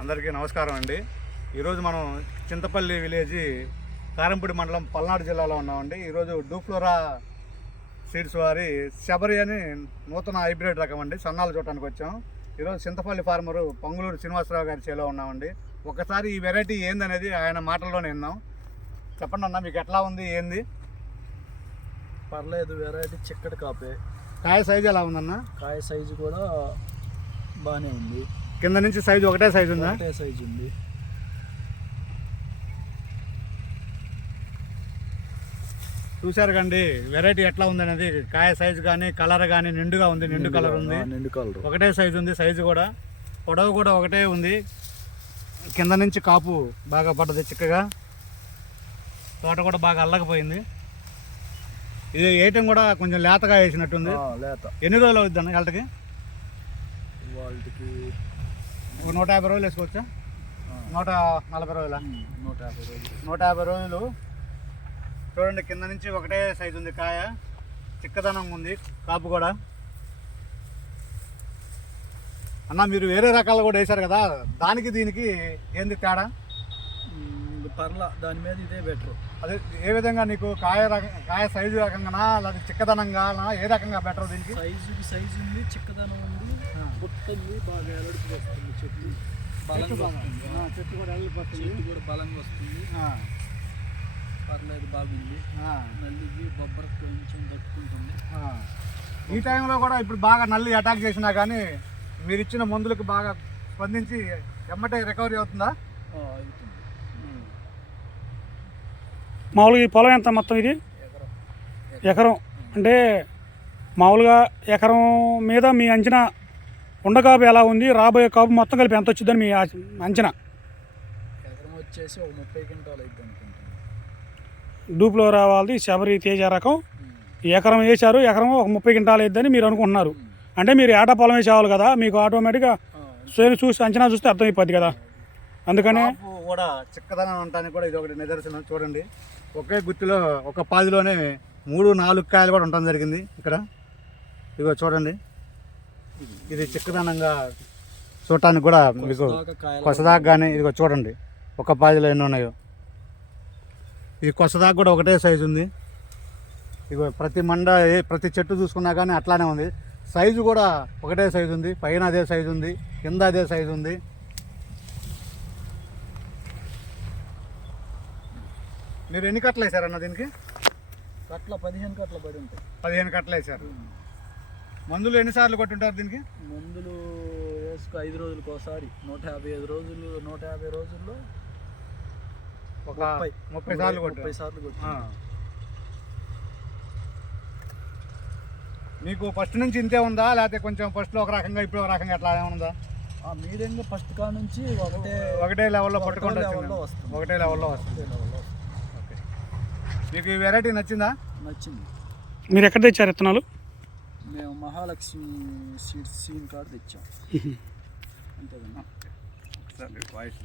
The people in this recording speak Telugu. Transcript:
అందరికీ నమస్కారం అండి. ఈరోజు మనం చింతపల్లి విలేజ్ కారంపూడి మండలం పల్నాడు జిల్లాలో ఉన్నామండి. ఈరోజు డూఫ్లోరా సీడ్స్ వారి శబరి అని నూతన హైబ్రిడ్ రకం అండి సన్నాలు చూడటానికి వచ్చాం. ఈరోజు చింతపల్లి ఫార్మరు పొంగులూరు శ్రీనివాసరావు గారి చేలో ఉన్నామండి. ఒకసారి ఈ వెరైటీ ఏందనేది ఆయన మాటల్లోనే విన్నాం. చెప్పండి అన్న, మీకు ఎట్లా ఉంది, ఏంది? పర్లేదు, వెరైటీ చిక్కటి కాపే. కాయ సైజు ఎలా ఉందన్న? కాయ సైజు కూడా బాగానే ఉంది. కింద నుంచి సైజు ఒకటే సైజు ఉందా? ఒకటే సైజు ఉంది. చూశారు కండి వెరైటీ ఎట్లా ఉంది అనేది. కాయ సైజు కానీ కలర్ కానీ నిండుగా ఉంది, నిండు కలర్ ఉంది, నిండు కలర్ ఒకటే సైజు ఉంది. సైజు కూడా పొడవు కూడా ఒకటే ఉంది. కింద నుంచి కాపు బాగా పడ్డది చిక్కగా. తోట కూడా బాగా అల్లకపోయింది. ఇది వేయటం కూడా కొంచెం లేతగా వేసినట్టుంది. లేత. ఎన్ని రోజులు అవుద్ది అన్న వాళ్ళకి? వాళ్ళకి 150 రోజులు వేసుకోవచ్చా? 140 రోజుల? 150 రోజులు. 150 రోజులు. చూడండి, కింద నుంచి ఒకటే సైజు ఉంది కాయ, చిక్కదనం ఉంది, కాపు కూడా. అన్న, మీరు వేరే రకాలు కూడా వేశారు కదా, దానికి దీనికి ఏంది తేడా? పర్లా, దాని మీద ఇదే బెటర్. అదే ఏ విధంగా నీకు కాయ సైజు రకంగానా లేదా చిక్కదనంగా, ఏ రకంగా బెటర్? దీనికి సైజు ఉంది, చిక్కదనం ఉంది, పుట్టింది, బాగా ఎలడికి వస్తుంది. చెట్టు బలంగా వస్తుంది. చెట్టు కూడా ఎలడిపోతుంది, చెట్టు కూడా బలంగా వస్తుంది. పర్లేదు, బాగుంది. నల్లికి బొబ్బర కొంచెం తట్టుకుంటుంది. ఈ టైంలో కూడా ఇప్పుడు బాగా నల్లి అటాక్ చేసినా కానీ మీరు ఇచ్చిన మందులకు బాగా స్పందించి ఎమ్మటే రికవరీ అవుతుందా? అవుతుంది. మామూలుగా ఈ పొలం ఎంత మొత్తం? ఇది ఎకరం. అంటే మామూలుగా ఎకరం మీద మీ అంచనా ఉండకాపు ఎలా ఉంది? రాబోయే కాపు మొత్తం కలిపి ఎంత వచ్చిందని మీ అంచనా? ఎకరం వచ్చేసి ఒక 30 క్వింటాలు అయితే అనుకుంటున్నాను. డూప్లో రావాలి శబరి తేజ రకం. ఎకరం వేశారు, ఎకరం ఒక 30 క్వింటాలు అయిద్దని మీరు అనుకుంటున్నారు. అంటే మీరు ఏటా పొలం వేసేవాళ్ళు కదా, మీకు ఆటోమేటిక్గా చూసి అంచనా చూస్తే అర్థమైపోద్ది కదా. అందుకనే కూడా చిక్కదనం ఉండటానికి కూడా ఇది ఒకటి నిదర్శనం. చూడండి, ఒకే గుత్తిలో ఒక పాదిలోనే 3-4 కాయలు కూడా ఉండటం జరిగింది ఇక్కడ. ఇదిగో చూడండి, ఇది చిక్కదనంగా చూడటానికి కూడా మీకు కొసదాకా కానీ. ఇదిగో చూడండి, ఒక పాదిలో ఎన్ని ఉన్నాయో. ఇది కొసదాకా కూడా ఒకటే సైజు ఉంది. ఇదిగో ప్రతి చెట్టు చూసుకున్నా కానీ అట్లానే ఉంది. సైజు కూడా ఒకటే సైజు ఉంది, పైన అదే సైజు ఉంది, కింద అదే సైజు ఉంది. మీరు ఎన్ని కట్టలు వేసారన్న దీనికి? కట్ల 15 కట్టలు పడి ఉంటాయి. 15 కట్టలు వేసారు. మందులు ఎన్నిసార్లు కొట్టుంటారు దీనికి? మందులు వేసుకు 5 రోజులకు ఒకసారి. 150 రోజుల్లో ఒక 30 సార్లు కొట్టారు. 30 సార్లు కొట్టారు. మీకు ఫస్ట్ నుంచి ఇంతే ఉందా, లేకపోతే కొంచెం ఫస్ట్లో ఒక రకంగా ఇప్పుడు ఒక రకంగా ఎట్లా ఏమన్నా? మీడియంగా ఫస్ట్ కా నుంచి ఒకటే లెవెల్లో పట్టుకుంటూ వస్తుంది. ఒకటే లెవెల్లో వస్తుంది. మీకు ఈ వెరైటీ నచ్చిందా? నచ్చింది. మీరు ఎక్కడ తెచ్చారు విత్తనాలు? మేము మహాలక్ష్మి సీడ్స్ కార్డు తెచ్చాం. అంతేదన్నా. వాయిస్